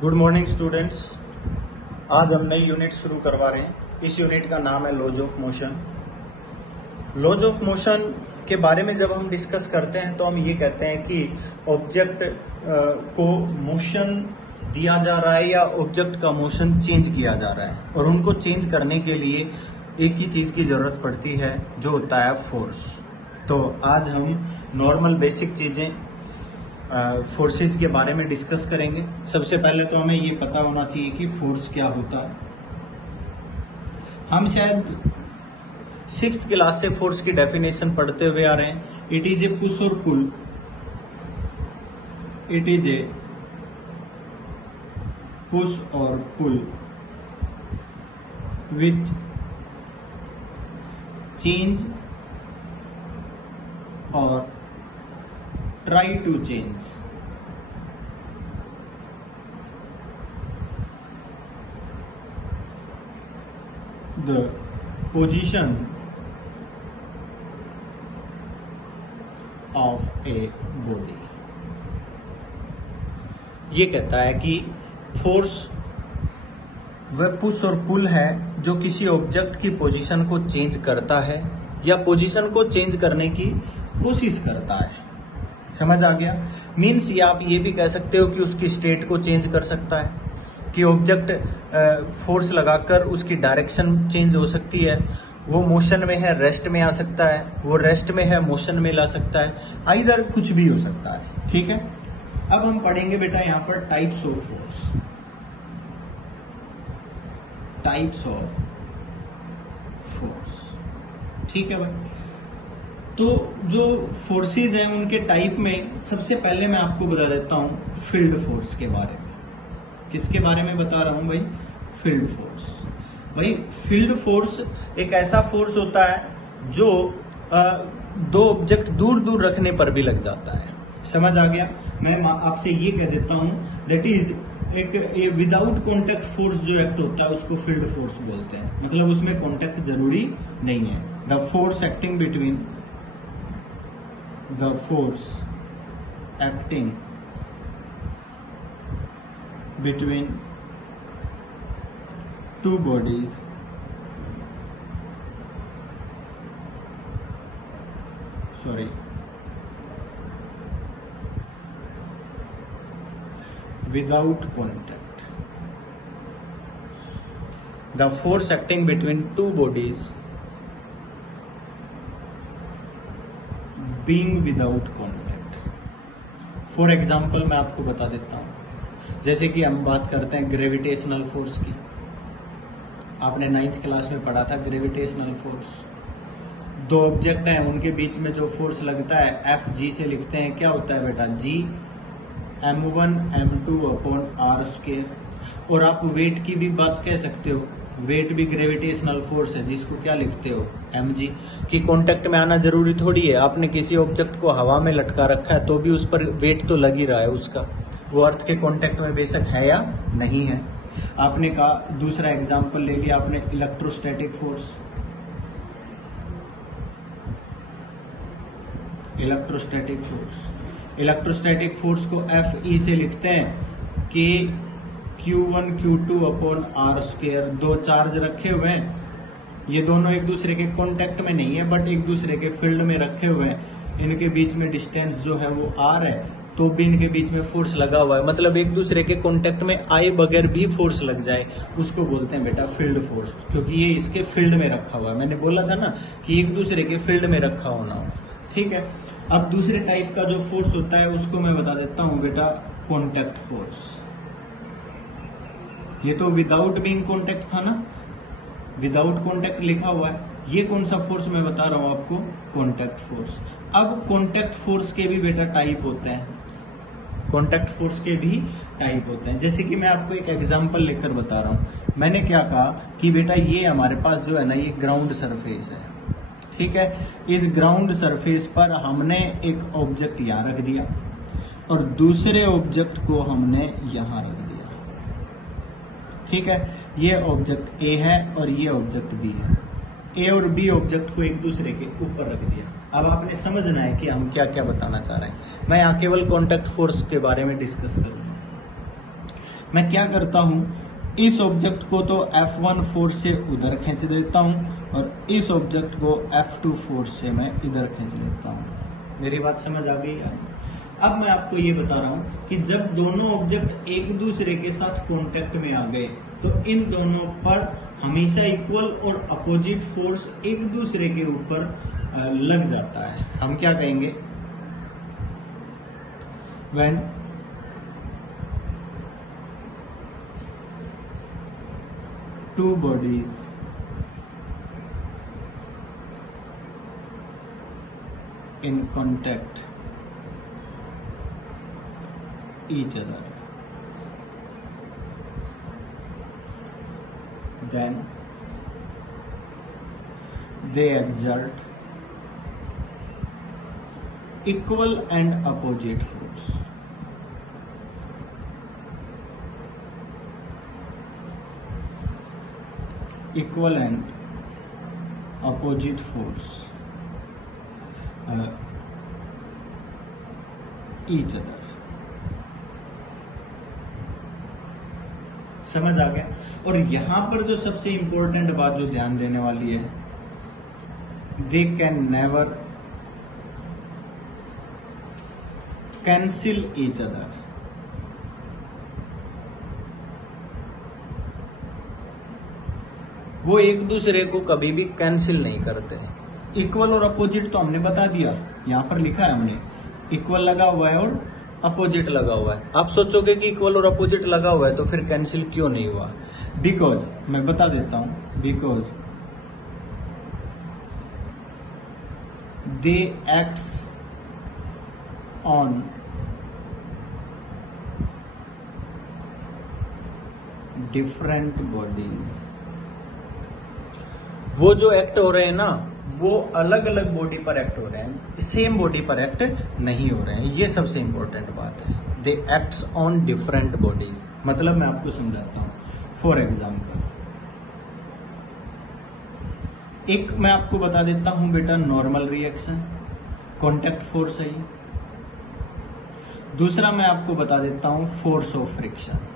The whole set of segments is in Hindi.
Good morning students. आज हम नई यूनिट शुरू करवा रहे हैं। इस यूनिट का नाम है laws of motion. Laws of motion के बारे में जब हम डिस्कस करते हैं तो हम ये कहते हैं कि ऑब्जेक्ट को मोशन दिया जा रहा है या ऑब्जेक्ट का मोशन चेंज किया जा रहा है, और उनको चेंज करने के लिए एक ही चीज की जरूरत पड़ती है जो होता है फोर्स। तो आज हम नॉर्मल बेसिक चीजें फोर्सेज के बारे में डिस्कस करेंगे। सबसे पहले तो हमें ये पता होना चाहिए कि फोर्स क्या होता है। हम शायद 6th क्लास से फोर्स की डेफिनेशन पढ़ते हुए आ रहे हैं। इट इज ए पुश और पुल। इट इज ए पुश और पुल विच चेंज और try to change the position of a body। ये कहता है कि फोर्स वह पुश और पुल है जो किसी ऑब्जेक्ट की पोजीशन को चेंज करता है या पोजीशन को चेंज करने की कोशिश करता है। समझ आ गया? मीन्स ये आप ये भी कह सकते हो कि उसकी स्टेट को चेंज कर सकता है, कि ऑब्जेक्ट फोर्स लगाकर उसकी डायरेक्शन चेंज हो सकती है। वो मोशन में है, रेस्ट में आ सकता है, वो रेस्ट में है, मोशन में ला सकता है, आइदर कुछ भी हो सकता है। ठीक है, अब हम पढ़ेंगे बेटा यहाँ पर types of force. Types of force, ठीक है भाई। तो जो फोर्सेज हैं उनके टाइप में सबसे पहले मैं आपको बता देता हूं फील्ड फोर्स के बारे में। किसके बारे में बता रहा हूं भाई? Field force. भाई फील्ड फोर्स एक ऐसा फोर्स होता है जो दो ऑब्जेक्ट दूर दूर रखने पर भी लग जाता है। समझ आ गया? मैं आपसे ये कह देता हूं दैट इज एक विदाउट कॉन्टेक्ट फोर्स जो एक्ट होता है उसको फील्ड फोर्स बोलते हैं। मतलब उसमें कॉन्टेक्ट जरूरी नहीं है। The force acting between the force acting between two bodies without contact। the force acting between two bodies being without contact। For example मैं आपको बता देता हूं, जैसे कि हम बात करते हैं ग्रेविटेशनल फोर्स की। आपने 9th क्लास में पढ़ा था ग्रेविटेशनल फोर्स। दो ऑब्जेक्ट हैं, उनके बीच में जो फोर्स लगता है एफ जी से लिखते हैं। क्या होता है बेटा? G m1 m2 upon r square. और आप वेट की भी बात कह सकते हो, वेट भी ग्रेविटेशनल फोर्स है, जिसको क्या लिखते हो? mg। कि कांटेक्ट में आना जरूरी थोड़ी है। आपने किसी ऑब्जेक्ट को हवा में लटका रखा है तो भी उस पर वेट तो लग ही रहा है उसका, वो अर्थ के कांटेक्ट में बेशक है या नहीं है। आपने कहा, दूसरा एग्जांपल ले लिया आपने electrostatic force. Electrostatic force, electrostatic force को एफ ई से लिखते हैं कि Q1 Q2 upon r square. दो चार्ज रखे हुए हैं, ये दोनों एक दूसरे के कांटेक्ट में नहीं है बट एक दूसरे के फील्ड में रखे हुए हैं। इनके बीच में डिस्टेंस जो है वो आर है, तो भी इनके बीच में फोर्स लगा हुआ है। मतलब एक दूसरे के कांटेक्ट में आए बगैर भी फोर्स लग जाए, उसको बोलते हैं बेटा फील्ड फोर्स, क्योंकि ये इसके फील्ड में रखा हुआ है। मैंने बोला था ना कि एक दूसरे के फील्ड में रखा होना हो। ठीक है, अब दूसरे टाइप का जो फोर्स होता है उसको मैं बता देता हूं बेटा कॉन्टेक्ट फोर्स। ये तो विदाउट बीइंग कॉन्टेक्ट था ना, विदाउट कॉन्टेक्ट लिखा हुआ है। ये कौन सा फोर्स मैं बता रहा हूं आपको? Contact force. अब कॉन्टेक्ट फोर्स के भी बेटा टाइप होते हैं। कॉन्टेक्ट फोर्स के भी टाइप होते हैं। जैसे कि मैं आपको एक एग्जांपल लेकर बता रहा हूं। मैंने क्या कहा कि बेटा ये हमारे पास जो है ना, ये ग्राउंड सरफेस है। ठीक है, इस ग्राउंड सरफेस पर हमने एक ऑब्जेक्ट यहां रख दिया और दूसरे ऑब्जेक्ट को हमने यहां रख दिया। ठीक है, ये ऑब्जेक्ट ए है और ये ऑब्जेक्ट बी है। ए और बी ऑब्जेक्ट को एक दूसरे के ऊपर रख दिया। अब आपने समझना है कि हम क्या क्या बताना चाह रहे हैं। मैं यहाँ केवल कॉन्टैक्ट फोर्स के बारे में डिस्कस करूंगा। मैं क्या करता हूं, इस ऑब्जेक्ट को तो F1 फोर्स से उधर खींच देता हूं और इस ऑब्जेक्ट को F2 फोर्स से मैं इधर खींच लेता हूं। मेरी बात समझ आ गई है? अब मैं आपको ये बता रहा हूं कि जब दोनों ऑब्जेक्ट एक दूसरे के साथ कांटेक्ट में आ गए तो इन दोनों पर हमेशा इक्वल और अपोजिट फोर्स एक दूसरे के ऊपर लग जाता है। हम क्या कहेंगे, when two bodies in contact each other, then they exert equal and opposite force. Equal and opposite force each other. समझ आ गया? और यहां पर जो सबसे इंपॉर्टेंट बात जो ध्यान देने वाली है, दे can never cancel each other. वो एक दूसरे को कभी भी कैंसिल नहीं करते। इक्वल और अपोजिट तो हमने बता दिया, यहां पर लिखा है हमने, इक्वल लगा हुआ है और अपोजिट लगा हुआ है। आप सोचोगे कि इक्वल और अपोजिट लगा हुआ है तो फिर कैंसिल क्यों नहीं हुआ? बिकॉज मैं बता देता हूं, because they acts on different bodies. वो जो एक्ट हो रहे हैं ना, वो अलग अलग बॉडी पर एक्ट हो रहे हैं, सेम बॉडी पर एक्ट नहीं हो रहे हैं। ये सबसे इंपॉर्टेंट बात है। दे एक्ट्स ऑन डिफरेंट बॉडीज, मतलब मैं आपको समझाता हूं। फॉर एग्जाम्पल, एक मैं आपको बता देता हूं बेटा, नॉर्मल रिएक्शन, कॉन्टैक्ट फोर्स है। दूसरा मैं आपको बता देता हूं force of friction.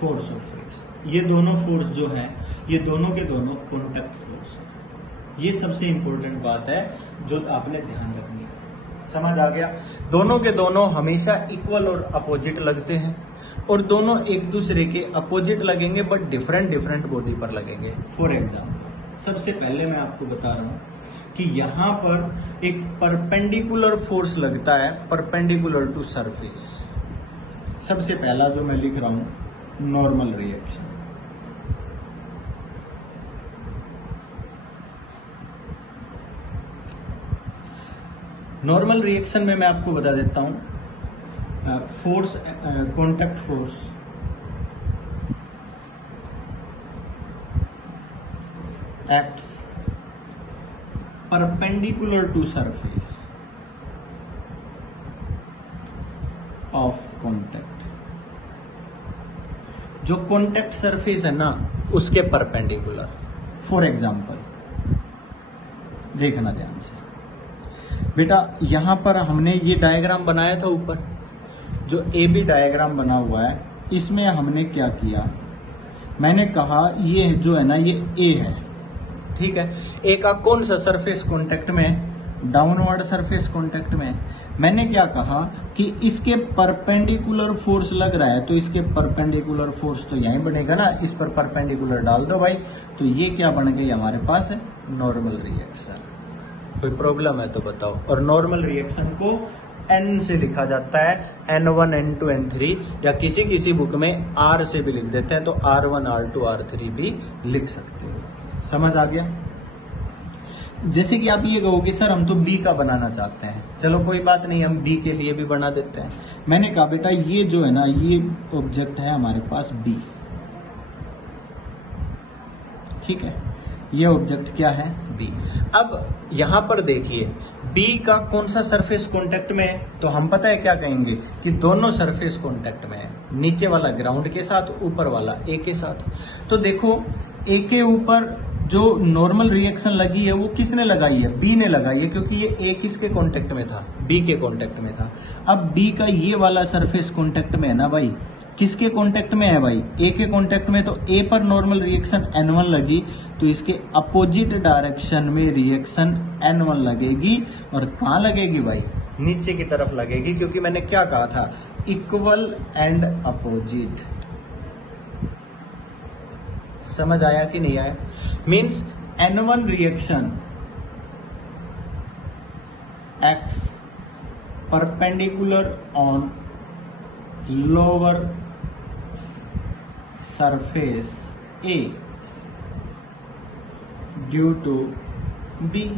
Force of friction, ये दोनों फोर्स जो हैं, ये दोनों के दोनों कॉन्टैक्ट फोर्स हैं। ये सबसे इंपॉर्टेंट बात है जो आपने ध्यान रखनी है। समझ आ गया? दोनों के दोनों हमेशा इक्वल और अपोजिट लगते हैं और दोनों एक दूसरे के अपोजिट लगेंगे बट डिफरेंट डिफरेंट बॉडी पर लगेंगे। फॉर एग्जाम्पल, सबसे पहले मैं आपको बता रहा हूं कि यहां पर एक परपेंडिकुलर फोर्स लगता है, परपेंडिकुलर टू सरफेस। सबसे पहला जो मैं लिख रहा हूं, नॉर्मल रिएक्शन। नॉर्मल रिएक्शन में मैं आपको बता देता हूं, force, contact force acts perpendicular to surface of contact. जो कॉन्टैक्ट सरफेस है ना, उसके परपेंडिकुलर। फॉर एग्जाम्पल, देखना ध्यान से बेटा, यहां पर हमने ये डायग्राम बनाया था ऊपर, जो ए बी डायग्राम बना हुआ है, इसमें हमने क्या किया, मैंने कहा ये जो है ना, ये ए है, ठीक है। ए का कौन सा सरफेस कॉन्टैक्ट में? डाउनवर्ड सरफेस कॉन्टैक्ट में। मैंने क्या कहा कि इसके परपेंडिकुलर फोर्स लग रहा है, तो इसके परपेंडिकुलर फोर्स तो यहीं बनेगा ना, इस पर परपेंडिकुलर डाल दो भाई, तो ये क्या बन गई हमारे पास? Normal reaction. कोई प्रॉब्लम है तो बताओ। और नॉर्मल रिएक्शन को N से लिखा जाता है, N1, N2, N3, या किसी किसी बुक में R से भी लिख देते हैं, तो R1, R2, R3 भी लिख सकते हो। समझ आ गया? जैसे कि आप ये कहोगे सर हम तो बी का बनाना चाहते हैं, चलो कोई बात नहीं, हम बी के लिए भी बना देते हैं। मैंने कहा बेटा ये जो है ना, ये ऑब्जेक्ट है हमारे पास बी, ठीक है, ये ऑब्जेक्ट क्या है? बी। अब यहां पर देखिए, बी का कौन सा सरफेस कॉन्टैक्ट में है? तो हम पता है क्या कहेंगे कि दोनों सरफेस कॉन्टैक्ट में है, नीचे वाला ग्राउंड के साथ, ऊपर वाला ए के साथ। तो देखो, ए के ऊपर जो नॉर्मल रिएक्शन लगी है वो किसने लगाई है, बी ने लगाई है, क्योंकि ये ए किसके कांटेक्ट में था, बी के कांटेक्ट में था। अब बी का ये वाला सरफेस कांटेक्ट में है ना भाई, किसके कांटेक्ट में है भाई, ए के कांटेक्ट में, तो ए पर नॉर्मल रिएक्शन N1 लगी, तो इसके अपोजिट डायरेक्शन में रिएक्शन N1 लगेगी। और कहां लगेगी भाई, नीचे की तरफ लगेगी, क्योंकि मैंने क्या कहा था, इक्वल एंड अपोजिट। समझ आया कि नहीं आया? Means N1 reaction acts perpendicular on lower surface A due to B।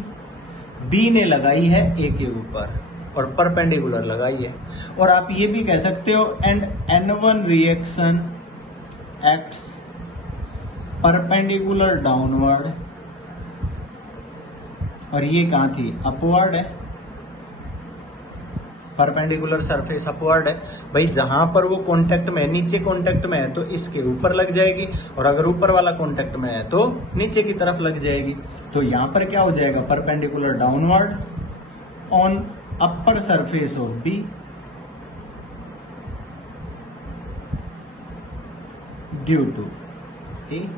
B ने लगाई है A के ऊपर और परपेंडिकुलर लगाई है। और आप ये भी कह सकते हो and N1 reaction acts perpendicular downward, और ये कहां थी, अपवर्ड है, परपेंडिकुलर सरफेस अपवर्ड है भाई। जहां पर वो कांटेक्ट में है, नीचे कांटेक्ट में है तो इसके ऊपर लग जाएगी, और अगर ऊपर वाला कांटेक्ट में है तो नीचे की तरफ लग जाएगी। तो यहां पर क्या हो जाएगा, perpendicular downward on upper surface of B due to A.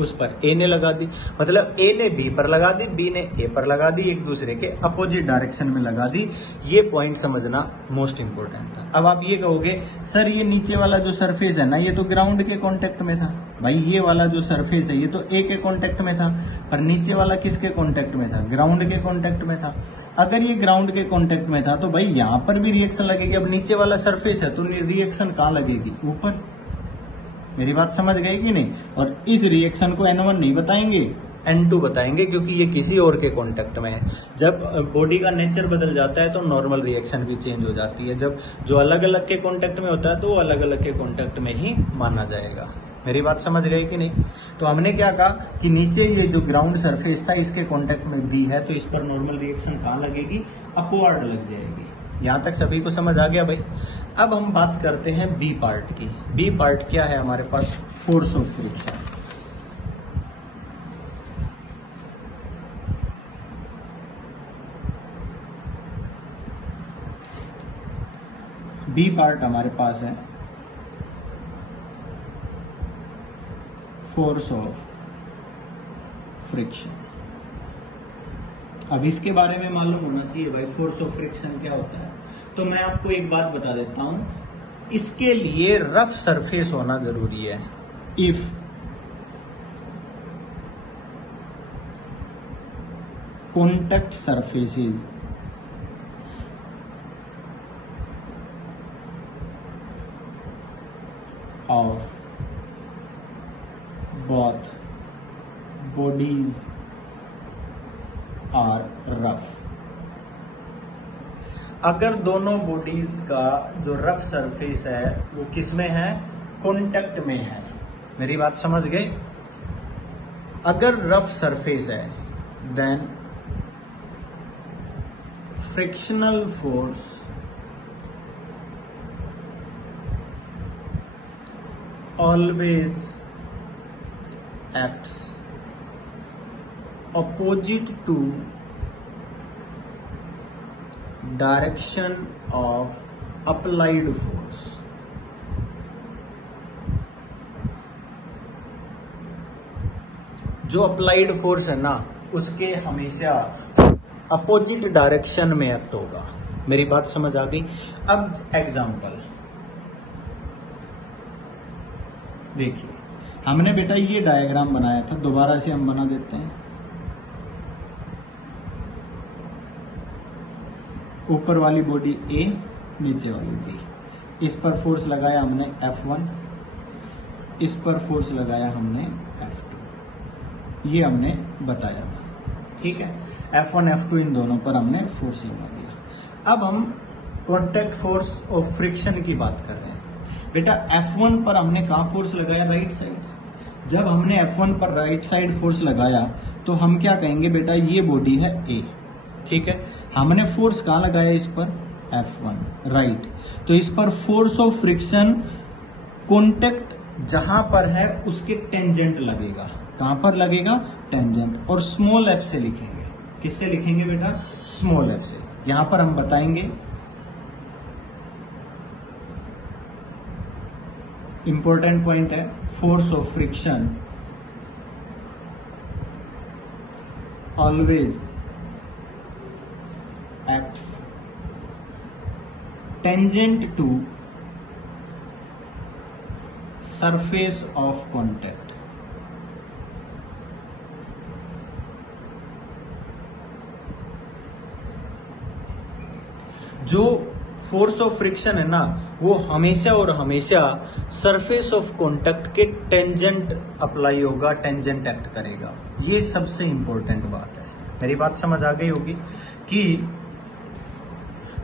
उस पर ए ने लगा दी, मतलब ए ने बी पर लगा दी, बी ने ए पर लगा दी, एक दूसरे के अपोजिट डायरेक्शन में लगा दी। ये पॉइंट समझना मोस्ट इंपोर्टेंट था। अब आप ये कहोगे सर ये नीचे वाला जो सरफेस है ना, ये तो ग्राउंड के कांटेक्ट में था। भाई ये वाला जो सरफेस है ये तो ए के कांटेक्ट में था, पर नीचे वाला किसके कांटेक्ट में था, ग्राउंड के कांटेक्ट में था। अगर ये ग्राउंड के कांटेक्ट में था तो भाई यहां पर भी रिएक्शन लगेगी। अब नीचे वाला सरफेस है तो रिएक्शन कहां लगेगी, ऊपर। मेरी बात समझ गई कि नहीं? और इस रिएक्शन को N1 नहीं बताएंगे, N2 बताएंगे, क्योंकि ये किसी और के कांटेक्ट में है। जब बॉडी का नेचर बदल जाता है तो नॉर्मल रिएक्शन भी चेंज हो जाती है। जब जो अलग अलग के कांटेक्ट में होता है तो वो अलग अलग के कांटेक्ट में ही माना जाएगा। मेरी बात समझ गई कि नहीं? तो हमने क्या कहा कि नीचे ये जो ग्राउंड सरफेस था इसके कांटेक्ट में बी है, तो इस पर नॉर्मल रिएक्शन कहां लगेगी, अपवर्ड लग जाएगी। यहां तक सभी को समझ आ गया भाई? अब हम बात करते हैं बी पार्ट की। बी पार्ट क्या है हमारे पास, force of friction. B part हमारे पास है फोर्स ऑफ फ्रिक्शन। अब इसके बारे में मालूम होना चाहिए भाई, फोर्स ऑफ फ्रिक्शन क्या होता है। तो मैं आपको एक बात बता देता हूं, इसके लिए रफ सरफेस होना जरूरी है। If contact surfaces of both bodies are rough। अगर दोनों बॉडीज का जो रफ सरफेस है वो किसमें है, कॉन्टेक्ट में है। मेरी बात समझ गए? अगर रफ सरफेस है then frictional force always acts opposite to direction of applied force। जो अप्लाइड फोर्स है ना उसके हमेशा अपोजिट डायरेक्शन में एक्ट होगा। मेरी बात समझ आ गई? अब एग्जांपल देखिए, हमने बेटा ये डायग्राम बनाया था, दोबारा से हम बना देते हैं। ऊपर वाली बॉडी ए, नीचे वाली बी। इस पर फोर्स लगाया हमने F1, इस पर फोर्स लगाया हमने F2। ये हमने बताया था, ठीक है। F1 F2 इन दोनों पर हमने फोर्स लगा दिया। अब हम कॉन्टैक्ट फोर्स ऑफ फ्रिक्शन की बात कर रहे हैं। बेटा F1 पर हमने कहाँ फोर्स लगाया, राइट साइड। जब हमने F1 पर राइट साइड फोर्स लगाया तो हम क्या कहेंगे बेटा, ये बॉडी है A, ठीक है। हमने फोर्स कहाँ लगाया, इस पर F1 राइट। तो इस पर फोर्स ऑफ फ्रिक्शन कॉन्टैक्ट जहां पर है उसके टेंजेंट लगेगा। कहां पर लगेगा, टेंजेंट, और स्मॉल एफ से लिखेंगे। किससे लिखेंगे बेटा? स्मॉल एफ से। यहां पर हम बताएंगे इंपॉर्टेंट पॉइंट है, force of friction always acts tangent to surface of contact. जो फोर्स ऑफ फ्रिक्शन है ना, वो हमेशा और हमेशा सरफेस ऑफ कॉन्टैक्ट के टेंजेंट अप्लाई होगा, टेंजेंट एक्ट करेगा। ये सबसे इंपॉर्टेंट बात है। मेरी बात समझ आ गई होगी कि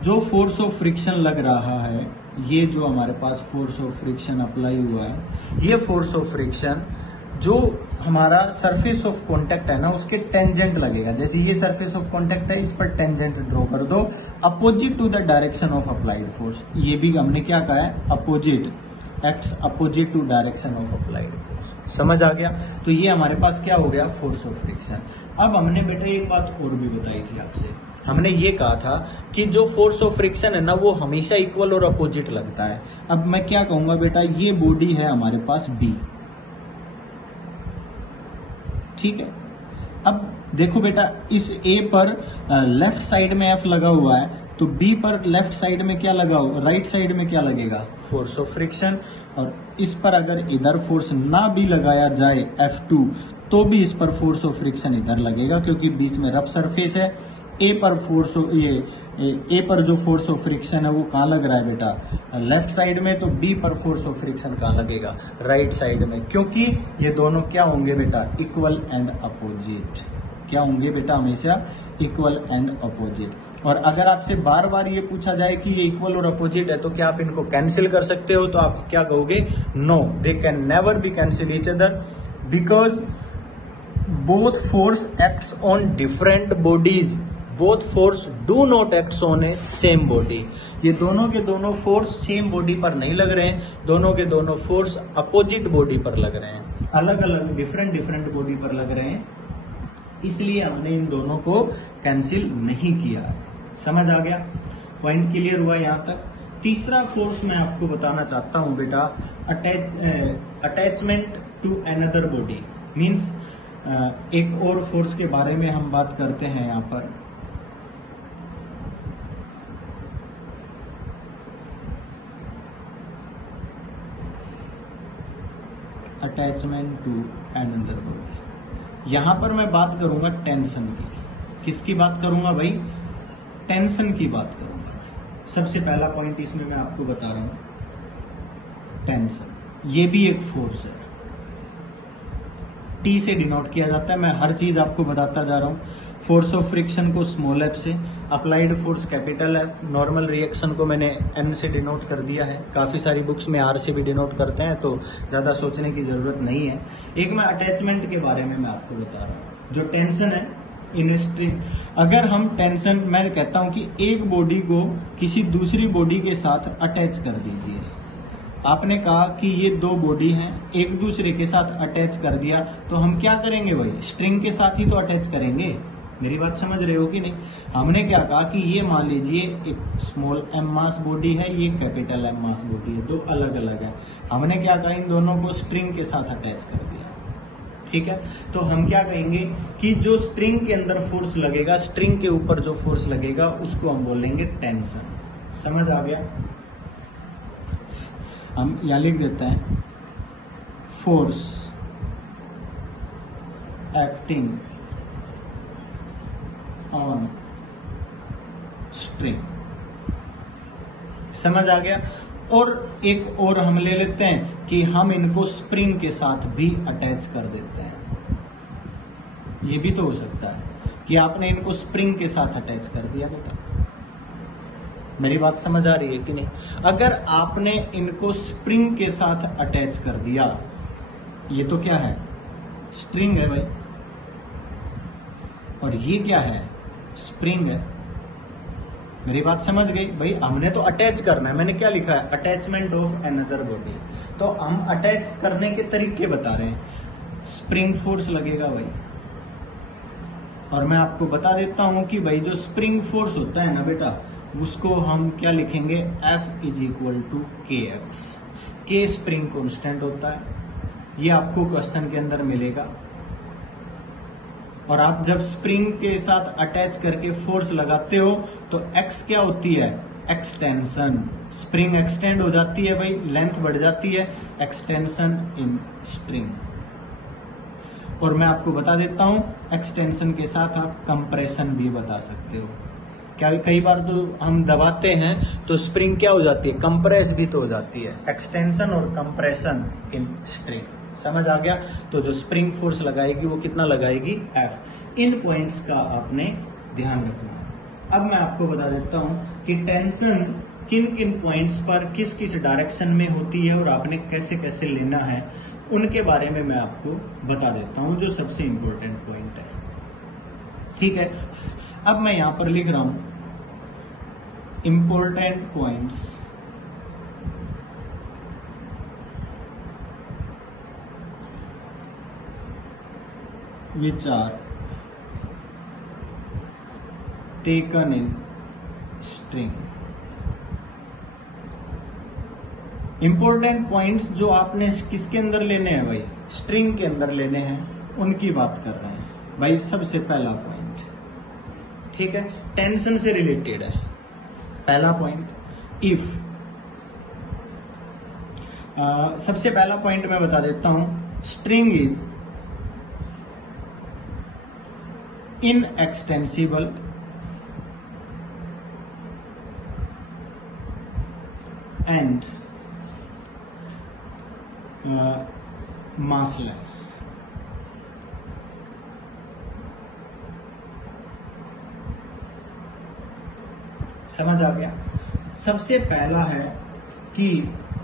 जो फोर्स ऑफ फ्रिक्शन लग रहा है, ये जो हमारे पास फोर्स ऑफ फ्रिक्शन अप्लाई हुआ है, ये फोर्स ऑफ फ्रिक्शन जो हमारा सरफेस ऑफ कांटेक्ट है ना, उसके टेंजेंट लगेगा। जैसे ये सरफेस ऑफ कांटेक्ट है, इस पर टेंजेंट ड्रॉ कर दो opposite to the direction of applied force. ये भी हमने क्या कहा है? Opposite, acts opposite to direction of applied force. समझ आ गया? तो ये हमारे पास क्या हो गया? Force of friction. अब हमने बेटा एक बात और भी बताई थी आपसे, हमने ये कहा था कि जो फोर्स ऑफ फ्रिक्शन है ना, वो हमेशा इक्वल और अपोजिट लगता है। अब मैं क्या कहूंगा बेटा, ये बॉडी है हमारे पास बी, ठीक है। अब देखो बेटा, इस ए पर लेफ्ट साइड में एफ लगा हुआ है, तो बी पर लेफ्ट साइड में क्या लगा हुआ, राइट साइड में क्या लगेगा? Force of friction. और इस पर अगर इधर फोर्स ना भी लगाया जाए F2, तो भी इस पर फोर्स ऑफ फ्रिक्शन इधर लगेगा, क्योंकि बीच में रफ सरफेस है। ए पर फोर्स, ए पर जो फोर्स ऑफ फ्रिक्शन है वो कहाँ लग रहा है बेटा? लेफ्ट साइड में। तो बी पर फोर्स ऑफ फ्रिक्शन कहाँ लगेगा? राइट साइड में, क्योंकि ये दोनों क्या होंगे बेटा? Equal and opposite. क्या होंगे बेटा? हमेशा इक्वल एंड अपोजिट। और अगर आपसे बार बार ये पूछा जाए कि ये इक्वल और अपोजिट है, तो क्या आप इनको कैंसिल कर सकते हो? तो आप क्या कहोगे? No, they can never be cancel each other, because both force acts on different bodies, both force do not acts on a same body. ये दोनों के दोनों फोर्स सेम बॉडी पर नहीं लग रहे हैं, दोनों के दोनों फोर्स अपोजिट बॉडी पर लग रहे हैं, अलग अलग डिफरेंट बॉडी पर लग रहे हैं। इसलिए हमने इन दोनों को कैंसिल नहीं किया। समझ आ गया? पॉइंट क्लियर हुआ यहां तक। तीसरा फोर्स मैं आपको बताना चाहता हूं बेटा, attachment to another body. Means एक और फोर्स के बारे में हम बात करते हैं यहां पर। Attachment to another body. यहां पर मैं बात करूंगा टेंशन की। किसकी बात करूंगा भाई? टेंशन की बात करूंगा। सबसे पहला पॉइंट इसमें मैं आपको बता रहा हूं, टेंशन। ये भी एक फोर्स है, टी से डिनोट किया जाता है। मैं हर चीज आपको बताता जा रहा हूं। फोर्स ऑफ फ्रिक्शन को स्मॉल एफ से, applied force capital F, normal reaction को मैंने एन से डिनोट कर दिया है। काफी सारी बुक्स में आर से भी डिनोट करते हैं, तो ज्यादा सोचने की जरूरत नहीं है। एक मैं अटैचमेंट के बारे में मैं आपको बता रहा हूं। जो टेंशन है इन स्ट्रिंग, अगर हम टेंशन, मैं कहता हूं कि एक बॉडी को किसी दूसरी बॉडी के साथ अटैच कर दीजिए। आपने कहा कि ये दो बॉडी हैं, एक दूसरे के साथ अटैच कर दिया, तो हम क्या करेंगे भाई? स्ट्रिंग के साथ ही तो अटैच करेंगे। मेरी बात समझ रहे हो कि नहीं? हमने क्या कहा कि ये मान लीजिए एक स्मॉल एम मास बॉडी है, ये कैपिटल एम मास बॉडी है, दो अलग अलग है। हमने क्या कहा? इन दोनों को स्ट्रिंग के साथ अटैच कर दिया, ठीक है। तो हम क्या कहेंगे कि जो स्ट्रिंग के अंदर फोर्स लगेगा, स्ट्रिंग के ऊपर जो फोर्स लगेगा, उसको हम बोलेंगे टेंशन। समझ आ गया? हम यहां लिख देते हैं, फोर्स एक्टिंग ऑन स्ट्रिंग। समझ आ गया? और एक और हम ले लेते हैं कि हम इनको स्प्रिंग के साथ भी अटैच कर देते हैं। ये भी तो हो सकता है कि आपने इनको स्प्रिंग के साथ अटैच कर दिया बेटा। मेरी बात समझ आ रही है कि नहीं? अगर आपने इनको स्प्रिंग के साथ अटैच कर दिया, ये तो क्या है? स्ट्रिंग है भाई, और ये क्या है? स्प्रिंग है। मेरी बात समझ गई भाई? हमने तो अटैच करना है। मैंने क्या लिखा है? Attachment of another body. तो हम अटैच करने के तरीके बता रहे हैं। स्प्रिंग फोर्स लगेगा भाई, और मैं आपको बता देता हूं कि भाई जो स्प्रिंग फोर्स होता है ना बेटा, उसको हम क्या लिखेंगे, F is equal to KX। K spring constant होता है, ये आपको क्वेश्चन के अंदर मिलेगा। और आप जब स्प्रिंग के साथ अटैच करके फोर्स लगाते हो तो X क्या होती है, एक्सटेंशन। स्प्रिंग एक्सटेंड हो जाती है भाई, लेंथ बढ़ जाती है, एक्सटेंशन इन स्प्रिंग। और मैं आपको बता देता हूं, एक्सटेंशन के साथ आप कंप्रेशन भी बता सकते हो। क्या कई बार तो हम दबाते हैं तो स्प्रिंग क्या हो जाती है, कंप्रेस भी तो हो जाती है। एक्सटेंशन और कंप्रेशन इन स्प्रिंग, समझ आ गया। तो जो स्प्रिंग फोर्स लगाएगी वो कितना लगाएगी, F। इन पॉइंट्स का आपने ध्यान रखना है। अब मैं आपको बता देता हूं कि टेंशन किन किन पॉइंट्स पर किस किस डायरेक्शन में होती है और आपने कैसे कैसे लेना है, उनके बारे में मैं आपको बता देता हूं, जो सबसे इंपॉर्टेंट पॉइंट है। ठीक है, अब मैं यहां पर लिख रहा हूं important points which are taken in string। Important points जो आपने किसके अंदर लेने हैं भाई, स्ट्रिंग के अंदर लेने हैं, उनकी बात कर रहे हैं भाई। सबसे पहला पॉइंट, ठीक है, टेंशन से रिलेटेड है। पहला पॉइंट, इफ सबसे पहला पॉइंट मैं बता देता हूं, string is inextensible and massless। समझ आ गया। सबसे पहला है कि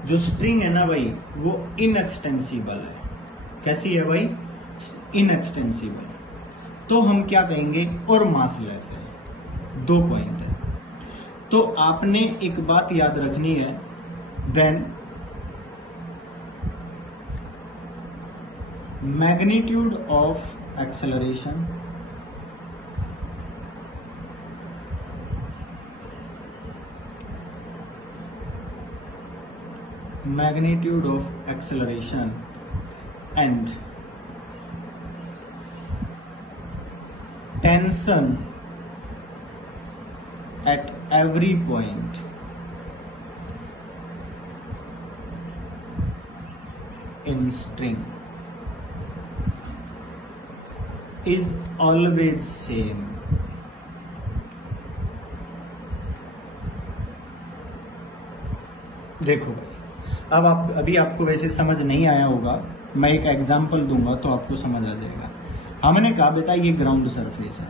जो स्ट्रिंग है ना भाई, वो इनएक्सटेंसिबल है। कैसी है भाई, इनएक्सटेंसिबल। तो हम क्या कहेंगे, और मासलेस है। 2 पॉइंट है। तो आपने एक बात याद रखनी है, then magnitude of acceleration and tension at every point in string is always same। देखो, अब अभी आपको वैसे समझ नहीं आया होगा, मैं एक एग्जांपल दूंगा तो आपको समझ आ जाएगा। हमने कहा बेटा ये ग्राउंड सरफेस है,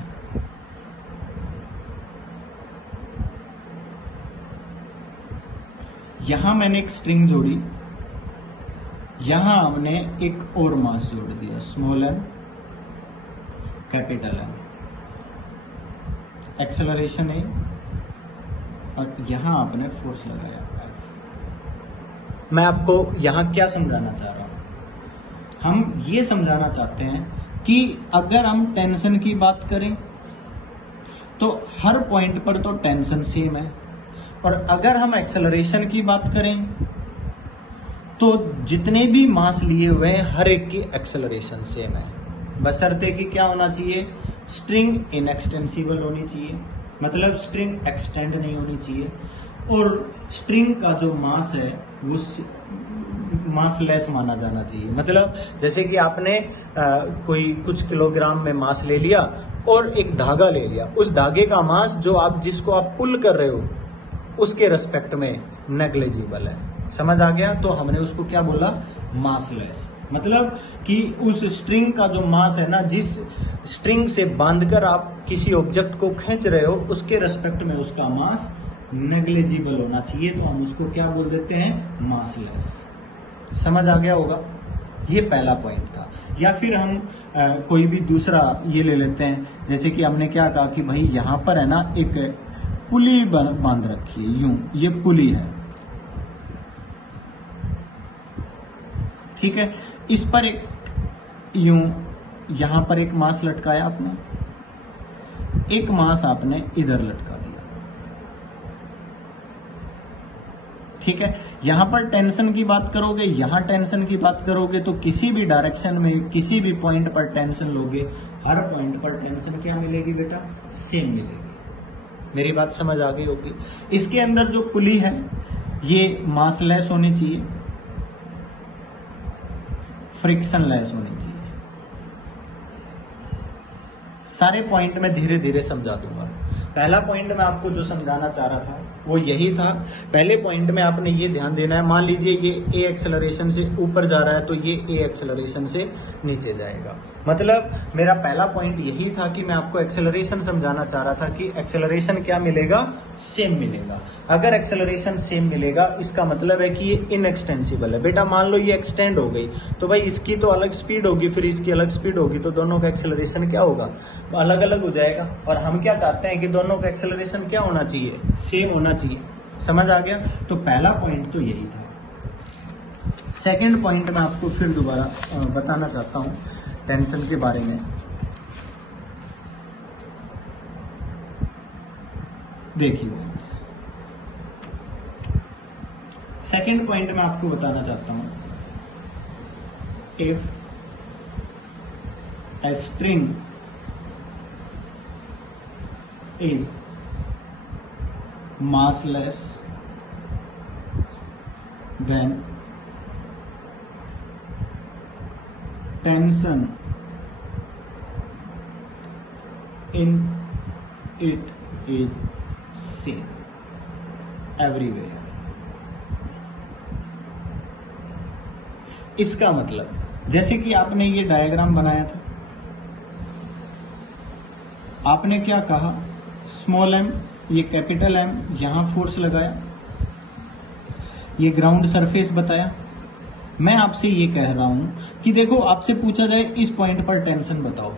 यहां मैंने एक स्ट्रिंग जोड़ी, यहां हमने एक और मास जोड़ दिया, small m capital M, acceleration है, और यहां आपने फोर्स लगाया। मैं आपको यहां क्या समझाना चाह रहा हूं, हम ये समझाना चाहते हैं कि अगर हम टेंशन की बात करें तो हर पॉइंट पर तो टेंशन सेम है, और अगर हम एक्सेलरेशन की बात करें तो जितने भी मास लिए हुए हैं हर एक की एक्सेलरेशन सेम है, बशर्ते कि क्या होना चाहिए, स्ट्रिंग इनएक्सटेंसिबल होनी चाहिए, मतलब स्ट्रिंग एक्सटेंड नहीं होनी चाहिए, और स्ट्रिंग का जो मास है वो मास लेस माना जाना चाहिए। मतलब जैसे कि आपने कोई कुछ किलोग्राम में मास ले लिया और एक धागा ले लिया, उस धागे का मास जो आप जिसको आप पुल कर रहे हो उसके रेस्पेक्ट में नेग्लिजिबल है। समझ आ गया। तो हमने उसको क्या बोला, मासलेस। मतलब कि उस स्ट्रिंग का जो मास है ना, जिस स्ट्रिंग से बांधकर आप किसी ऑब्जेक्ट को खींच रहे हो उसके रेस्पेक्ट में उसका मास नेग्लिजिबल होना चाहिए, तो हम उसको क्या बोल देते हैं, मासलेस। समझ आ गया होगा। ये पहला पॉइंट था। या फिर हम कोई भी दूसरा ये ले लेते हैं, जैसे कि हमने क्या कहा कि भाई यहां पर है ना एक पुली बांध रखी है, यूं ये पुली है, ठीक है। इस पर एक यूं यहां पर एक मास लटकाया आपने, एक मास आपने इधर लटका दिया, ठीक है। यहां पर टेंशन की बात करोगे, यहां टेंशन की बात करोगे, तो किसी भी डायरेक्शन में किसी भी पॉइंट पर टेंशन लोगे, हर पॉइंट पर टेंशन क्या मिलेगी बेटा, सेम मिलेगी। मेरी बात समझ आ गई होगी। इसके अंदर जो पुली है ये मास लेस होनी चाहिए, फ्रिक्शन लेस होनी चाहिए। सारे पॉइंट में धीरे धीरे समझा दूंगा। पहला पॉइंट मैं आपको जो समझाना चाह रहा था वो यही था। पहले पॉइंट में आपने ये ध्यान देना है, मान लीजिए ये ए एक्सेलरेशन से ऊपर जा रहा है तो ये ए एक्सेलरेशन से नीचे जाएगा। मतलब मेरा पहला पॉइंट यही था कि मैं आपको एक्सेलरेशन समझाना चाह रहा था कि एक्सेलरेशन क्या मिलेगा, सेम मिलेगा। अगर एक्सेलरेशन सेम मिलेगा इसका मतलब है कि ये इनएक्सटेंसिबल है। बेटा मान लो ये एक्सटेंड हो गई तो भाई इसकी तो अलग स्पीड होगी, फिर इसकी अलग स्पीड होगी, तो दोनों का एक्सेलरेशन क्या होगा, अलग अलग हो जाएगा। और हम क्या चाहते हैं कि दोनों का एक्सेलरेशन क्या होना चाहिए, सेम होना चाहिए। समझ आ गया। तो पहला पॉइंट तो यही था। सेकंड पॉइंट मैं आपको फिर दोबारा बताना चाहता हूं टेंशन के बारे में। देखिए सेकंड पॉइंट मैं आपको बताना चाहता हूं, if a string is massless then tension in it is same everywhere। इसका मतलब जैसे कि आपने ये डायग्राम बनाया था, आपने क्या कहा, स्मॉल एम ये कैपिटल एम, यहां फोर्स लगाया, ये ग्राउंड सरफेस बताया। मैं आपसे ये कह रहा हूं कि देखो आपसे पूछा जाए इस पॉइंट पर टेंशन बताओ,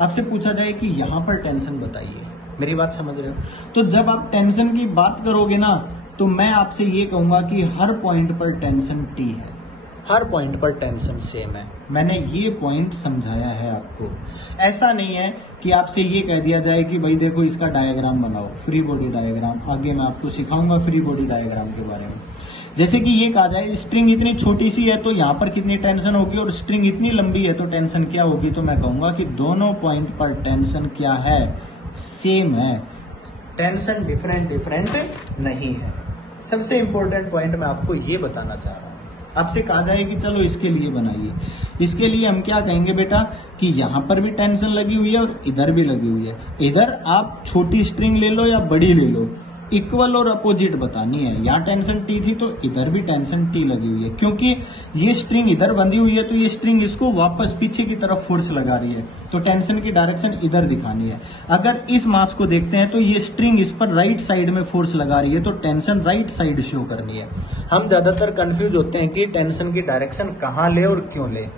आपसे पूछा जाए कि यहां पर टेंशन बताइए। मेरी बात समझ रहे हो? तो जब आप टेंशन की बात करोगे ना तो मैं आपसे ये कहूंगा कि हर पॉइंट पर टेंशन टी है, हर पॉइंट पर टेंशन सेम है। मैंने ये पॉइंट समझाया है आपको। ऐसा नहीं है कि आपसे ये कह दिया जाए कि भाई देखो इसका डायग्राम बनाओ, फ्री बॉडी डायग्राम। आगे मैं आपको सिखाऊंगा फ्री बॉडी डायग्राम के बारे में। जैसे कि ये कहा जाए स्ट्रिंग इतनी छोटी सी है तो यहाँ पर कितनी टेंशन होगी, और स्ट्रिंग इतनी लंबी है तो टेंशन क्या होगी। तो मैं कहूंगा कि दोनों पॉइंट पर टेंशन क्या है, सेम है। टेंशन डिफरेंट डिफरेंट नहीं है। सबसे इंपॉर्टेंट पॉइंट मैं आपको ये बताना चाह रहा हूं। आपसे कहा जाए कि चलो इसके लिए बनाइए, इसके लिए हम क्या कहेंगे बेटा कि यहां पर भी टेंशन लगी हुई है और इधर भी लगी हुई है। इधर आप छोटी स्ट्रिंग ले लो या बड़ी ले लो, इक्वल और अपोजिट बतानी है। यहाँ टेंशन टी थी तो इधर भी टेंशन टी लगी हुई है, क्योंकि ये स्ट्रिंग इधर बंधी हुई है तो ये स्ट्रिंग इसको वापस पीछे की तरफ फोर्स लगा रही है, तो टेंशन की डायरेक्शन इधर दिखानी है। अगर इस मास को देखते हैं तो ये स्ट्रिंग इस पर राइट साइड में फोर्स लगा रही है, तो टेंशन राइट साइड शो करनी है। हम ज्यादातर कंफ्यूज होते हैं कि टेंशन की डायरेक्शन कहाँ ले और क्यों ले।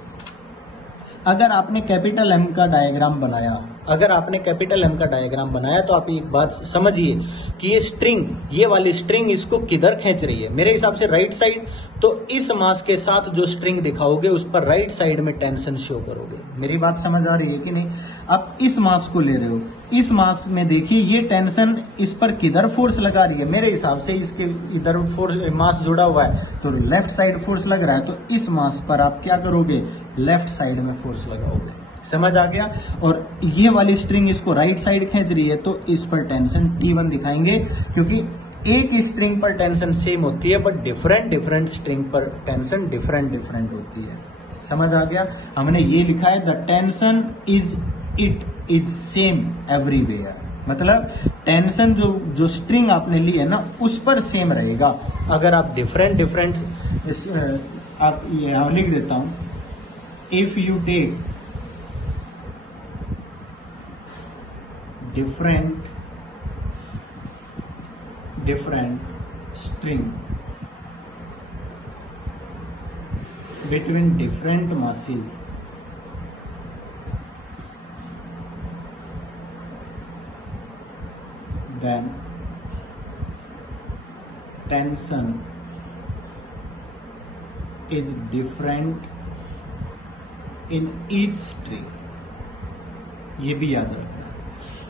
अगर आपने कैपिटल एम का डायग्राम बनाया, अगर आपने कैपिटल एम का डायग्राम बनाया तो आप एक बात समझिए कि ये स्ट्रिंग, ये वाली स्ट्रिंग इसको किधर खींच रही है, मेरे हिसाब से राइट साइड। तो इस मास के साथ जो स्ट्रिंग दिखाओगे उस पर राइट साइड में टेंशन शो करोगे। मेरी बात समझ आ रही है कि नहीं? अब इस मास को ले रहे हो, इस मास में देखिए ये टेंशन इस पर किधर फोर्स लगा रही है। मेरे हिसाब से इसके इधर फोर्स मास जुड़ा हुआ है तो लेफ्ट साइड फोर्स लग रहा है, तो इस मास पर आप क्या करोगे, लेफ्ट साइड में फोर्स लगाओगे। समझ आ गया? और ये वाली स्ट्रिंग इसको राइट साइड खींच रही है तो इस पर टेंशन T1 दिखाएंगे, क्योंकि एक स्ट्रिंग पर टेंशन सेम होती है बट डिफरेंट डिफरेंट स्ट्रिंग पर टेंशन डिफरेंट डिफरेंट होती है। समझ आ गया? हमने ये लिखा है the tension is same everywhere, मतलब टेंशन जो स्ट्रिंग आपने ली है ना उस पर सेम रहेगा। अगर आप डिफरेंट डिफरेंट, आप यहां लिख देता हूं, if you take different string between different masses, then tension is different in each string। ये भी याद रखना।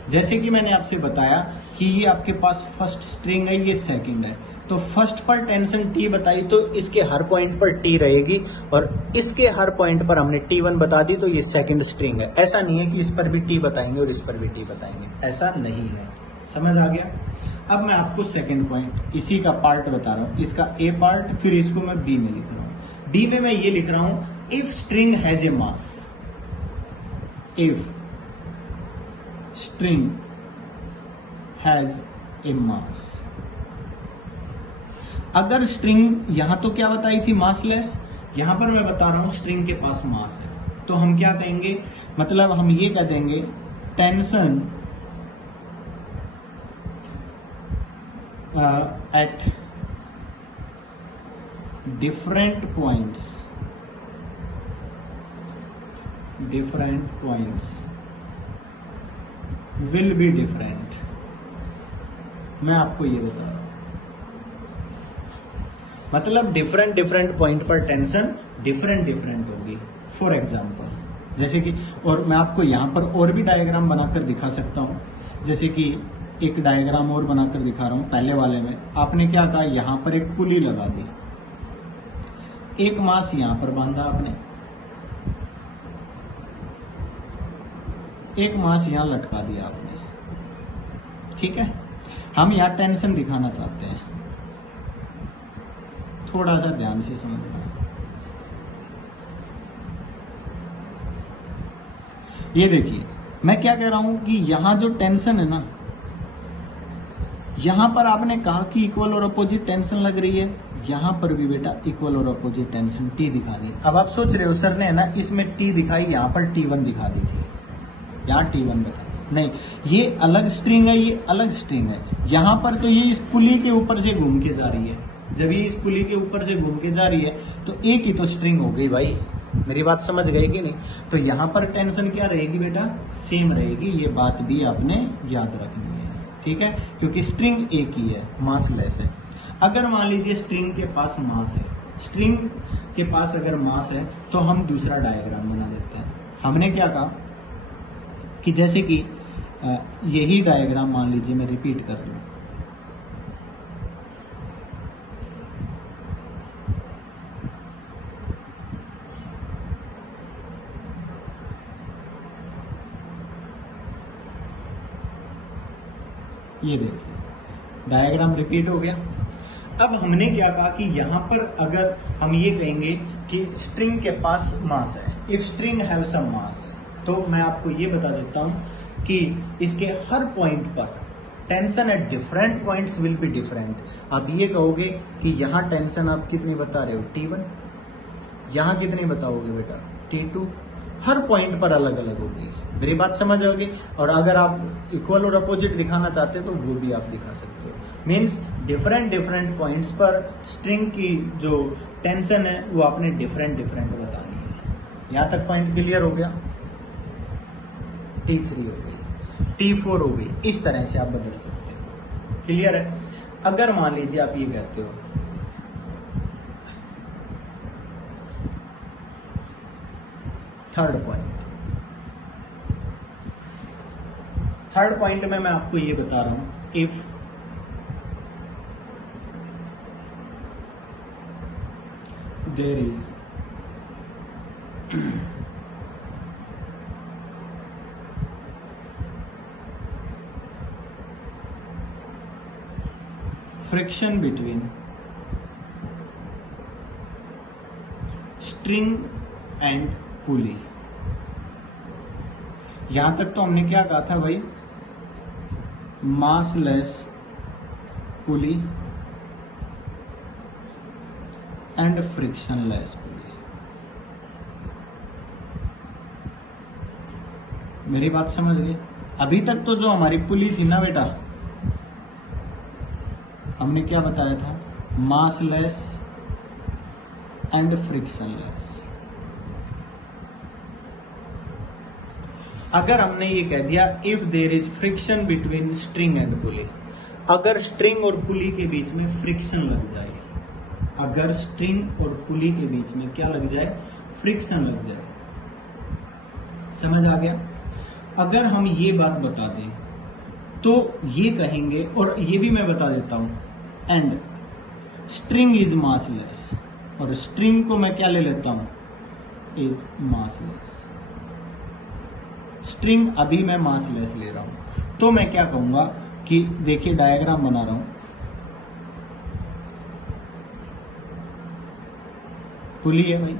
जैसे कि मैंने आपसे बताया कि ये आपके पास फर्स्ट स्ट्रिंग है, ये सेकंड है, तो फर्स्ट पर टेंशन T बताई तो इसके हर पॉइंट पर T रहेगी, और इसके हर पॉइंट पर हमने T1 बता दी तो ये सेकंड स्ट्रिंग है। ऐसा नहीं है कि इस पर भी T बताएंगे और इस पर भी T बताएंगे, ऐसा नहीं है। समझ आ गया? अब मैं आपको सेकंड पॉइंट इसी का पार्ट बता रहा हूं, इसका A पार्ट, फिर इसको मैं B में लिख रहा हूं। D में मैं ये लिख रहा हूं, if string has a mass, if string has a mass. अगर स्ट्रिंग, यहां तो क्या बताई थी, मासलेस, यहां पर मैं बता रहा हूं स्ट्रिंग के पास मास है, तो हम क्या कहेंगे, मतलब हम ये कह देंगे tension eight different points will be different. मैं आपको ये बता रहा हूं, मतलब डिफरेंट पॉइंट पर टेंशन डिफरेंट होगी। फॉर एग्जाम्पल, जैसे कि, और मैं आपको यहां पर और भी डायग्राम बनाकर दिखा सकता हूं। जैसे कि एक डायग्राम और बनाकर दिखा रहा हूं। पहले वाले में आपने क्या कहा, यहां पर एक पुली लगा दी, एक मास यहां पर बांधा आपने, एक मास यहां लटका दिया आपने, ठीक है। हम यहां टेंशन दिखाना चाहते हैं, थोड़ा सा ध्यान से समझना। ये देखिए, मैं क्या कह रहा हूं कि यहां जो टेंशन है ना, यहां पर आपने कहा कि इक्वल और अपोजिट टेंशन लग रही है, यहां पर भी बेटा इक्वल और अपोजिट टेंशन T दिखा दी। अब आप सोच रहे हो सर ने ना इसमें T दिखाई, यहां पर T1 दिखा दी थी, यहां T1 बता, नहीं, ये अलग स्ट्रिंग है, ये अलग स्ट्रिंग है। यहां पर तो ये इस पुली के ऊपर से घूम के जा रही है, जब ये इस पुली के ऊपर से घूम के जा रही है तो एक ही तो स्ट्रिंग हो गई भाई, मेरी बात समझ गई कि नहीं। तो यहां पर टेंशन क्या रहेगी बेटा, सेम रहेगी, ये बात भी आपने याद रखनी है, ठीक है, क्योंकि स्ट्रिंग एक ही है, मासलेस है। अगर मान लीजिए स्ट्रिंग के पास मास है, स्ट्रिंग के पास अगर मास है तो हम दूसरा डायग्राम बना देते हैं। हमने क्या कहा कि जैसे कि यही डायग्राम मान लीजिए मैं रिपीट कर दूं, ये देखिए डायग्राम रिपीट हो गया। अब हमने क्या कहा कि यहां पर अगर हम ये कहेंगे कि स्ट्रिंग के पास मास है, इफ स्ट्रिंग हैव सम मास, तो मैं आपको ये बता देता हूं कि इसके हर पॉइंट पर tension eight different points will be different. आप ये कहोगे कि यहां टेंशन आप कितनी बता रहे हो, T1, यहां कितनी बताओगे बेटा, T2, हर पॉइंट पर अलग अलग होगी। मेरी बात समझ आओगी। और अगर आप इक्वल और अपोजिट दिखाना चाहते हो तो वो भी आप दिखा सकते हो। मीन्स डिफरेंट पॉइंट्स पर स्ट्रिंग की जो टेंशन है वो आपने डिफरेंट बतानी है। यहां तक पॉइंट क्लियर हो गया। T3 हो गई, T4 हो गई, इस तरह से आप बदल सकते हो। क्लियर है? अगर मान लीजिए आप ये कहते हो थर्ड पॉइंट में मैं आपको ये बता रहा हूं, if there is friction between string and pulley. यहां तक तो हमने क्या कहा था भाई, massless pulley and frictionless pulley. मेरी बात समझ गए? अभी तक तो जो हमारी पुली थी ना बेटा, हमने क्या बताया था, मासलेस एंड फ्रिक्शनलेस। अगर हमने ये कह दिया if there is friction between string and pulley, अगर स्ट्रिंग और पुली के बीच में फ्रिक्शन लग जाए, अगर स्ट्रिंग और पुली के बीच में क्या लग जाए, फ्रिक्शन लग जाए। समझ आ गया? अगर हम ये बात बता दें तो ये कहेंगे, और ये भी मैं बता देता हूं, एंड स्ट्रिंग इज मासलेस, और स्ट्रिंग को मैं क्या ले लेता हूं, इज मासलेस। स्ट्रिंग अभी मैं मासलेस ले रहा हूं, तो मैं क्या कहूंगा कि देखिए डायग्राम बना रहा हूं, पुली है भाई,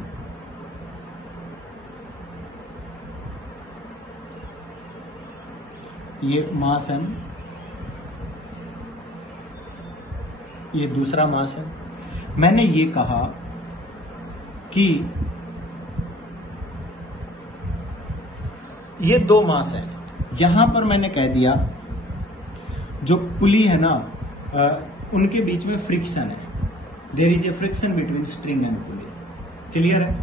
ये मास है, ये दूसरा मास है। मैंने ये कहा कि ये दो मास है, यहां पर मैंने कह दिया जो पुली है ना, उनके बीच में फ्रिक्शन है, there is a friction between string and pulley. Clear है?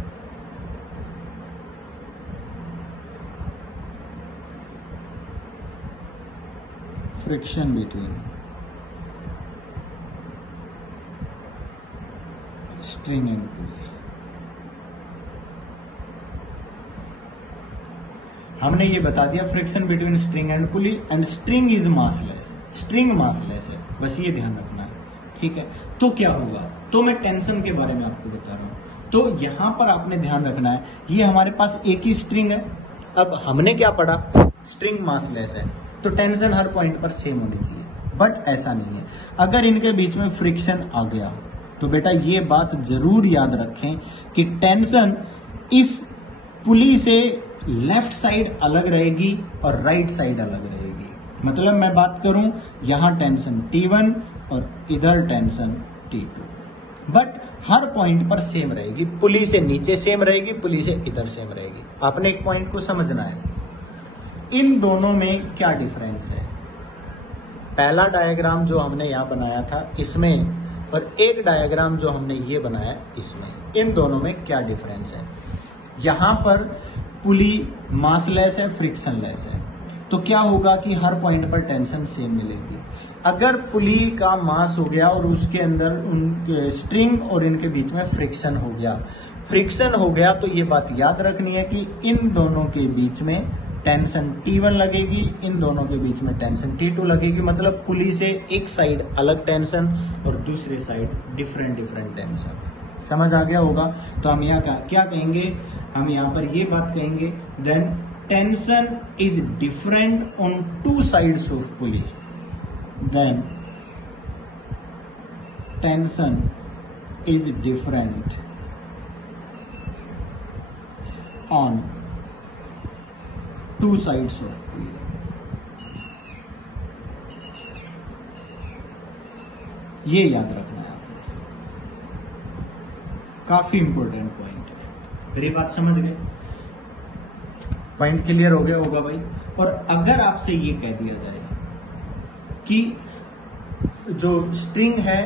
Friction between string and pulley. हमने ये बता दिया friction between string and pulley, and string is massless, string massless है, बस ये ध्यान रखना है। ठीक है, तो क्या होगा, तो मैं टेंशन के बारे में आपको बता रहा हूं। तो यहां पर आपने ध्यान रखना है, ये हमारे पास एक ही स्ट्रिंग है। अब हमने क्या पढ़ा, स्ट्रिंग मासलेस है, तो टेंशन हर पॉइंट पर सेम होनी चाहिए, बट ऐसा नहीं है। अगर इनके बीच में फ्रिक्शन आ गया तो बेटा ये बात जरूर याद रखें कि टेंशन इस पुली से लेफ्ट साइड अलग रहेगी और राइट साइड अलग रहेगी। मतलब मैं बात करूं, यहां टेंशन T1 और इधर tension T2, but her point पर सेम रहेगी। पुली से नीचे सेम रहेगी, पुली से इधर सेम रहेगी। आपने एक पॉइंट को समझना है, इन दोनों में क्या डिफरेंस है। पहला डायग्राम जो हमने यहां बनाया था इसमें, और एक डायग्राम जो हमने ये बनाया इसमें, इन दोनों में क्या डिफरेंस है। यहां पर पुली मासलेस है, फ्रिक्शनलेस है, तो क्या होगा कि हर पॉइंट पर टेंशन सेम मिलेगी। अगर पुली का मास हो गया और उसके अंदर उनके स्ट्रिंग और इनके बीच में फ्रिक्शन हो गया, तो ये बात याद रखनी है कि इन दोनों के बीच में टेंशन T1 लगेगी, इन दोनों के बीच में टेंशन T2 लगेगी। मतलब पुली से एक साइड अलग टेंशन और दूसरे साइड डिफरेंट टेंशन। समझ आ गया होगा? तो हम यहाँ क्या कहेंगे, हम यहाँ पर ये बात कहेंगे, then tension is different on two sides of pulley, then tension is different on two sides of pulley. ये याद रखना है आपको, काफी इंपॉर्टेंट पॉइंट है। मेरी बात समझ गए? पॉइंट क्लियर हो गया होगा भाई। और अगर आपसे ये कह दिया जाए कि जो स्ट्रिंग है,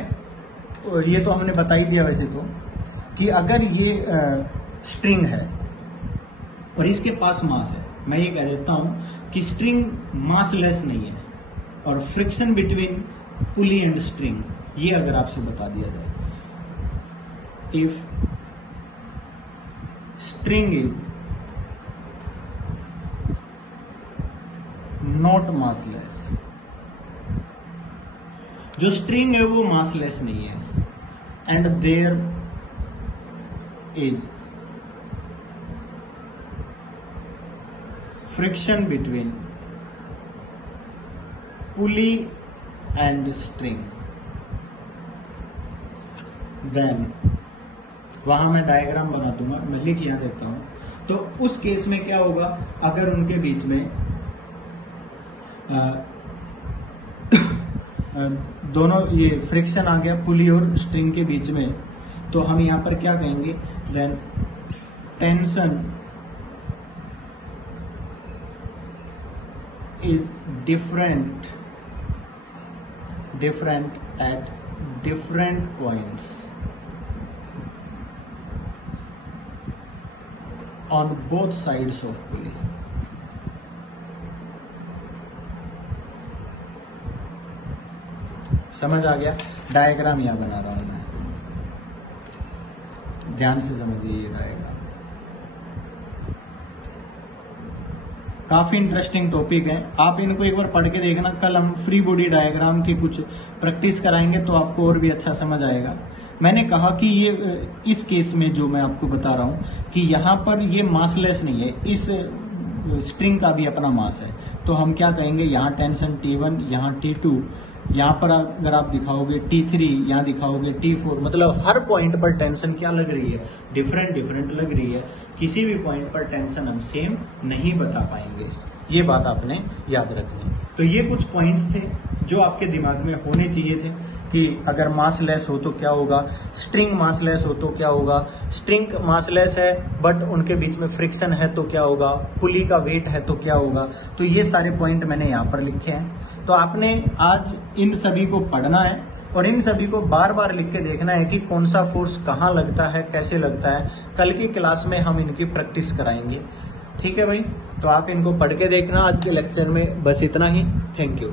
और ये तो हमने बता ही दिया वैसे तो, कि अगर ये स्ट्रिंग है और इसके पास मास है, मैं ये कह देता हूं कि स्ट्रिंग मासलेस नहीं है, और friction between pulley and string, ये अगर आपसे बता दिया जाए, if string is not massless, जो स्ट्रिंग है वो मासलेस नहीं है, and there is friction between pulley and string, then वहां मैं डायग्राम बना दूंगा, मैं लिख यहां देता हूं। तो उस केस में क्या होगा, अगर उनके बीच में दोनों ये फ्रिक्शन आ गया पुली और स्ट्रिंग के बीच में, तो हम यहां पर क्या कहेंगे, then tension is different at different points on both sides of pulley. समझ आ गया? डायग्राम यहां बना रहा हूं मैं, ध्यान से समझिए ये डायग्राम। काफी इंटरेस्टिंग टॉपिक है, आप इनको एक बार पढ़ के देखना। कल हम फ्री बॉडी डायग्राम की कुछ प्रैक्टिस कराएंगे तो आपको और भी अच्छा समझ आएगा। मैंने कहा कि ये इस केस में जो मैं आपको बता रहा हूं कि यहाँ पर ये मासलेस नहीं है, इस स्ट्रिंग का भी अपना मास है। तो हम क्या कहेंगे, यहाँ टेंशन T1, यहाँ T2, यहाँ पर अगर आप दिखाओगे T3, यहाँ दिखाओगे T4, मतलब हर पॉइंट पर टेंशन क्या लग रही है, डिफरेंट डिफरेंट लग रही है। किसी भी पॉइंट पर टेंशन हम सेम नहीं बता पाएंगे, ये बात आपने याद रखनी। तो ये कुछ पॉइंट्स थे जो आपके दिमाग में होने चाहिए थे कि अगर मासलेस हो तो क्या होगा, स्ट्रिंग मासलेस हो तो क्या होगा, स्ट्रिंग मासलेस है बट उनके बीच में फ्रिक्शन है तो क्या होगा, पुली का वेट है तो क्या होगा। तो ये सारे पॉइंट मैंने यहाँ पर लिखे हैं। तो आपने आज इन सभी को पढ़ना है और इन सभी को बार बार लिख के देखना है कि कौन सा फोर्स कहाँ लगता है, कैसे लगता है। कल की क्लास में हम इनकी प्रैक्टिस कराएंगे, ठीक है भाई। तो आप इनको पढ़ के देखना। आज के लेक्चर में बस इतना ही। Thank you.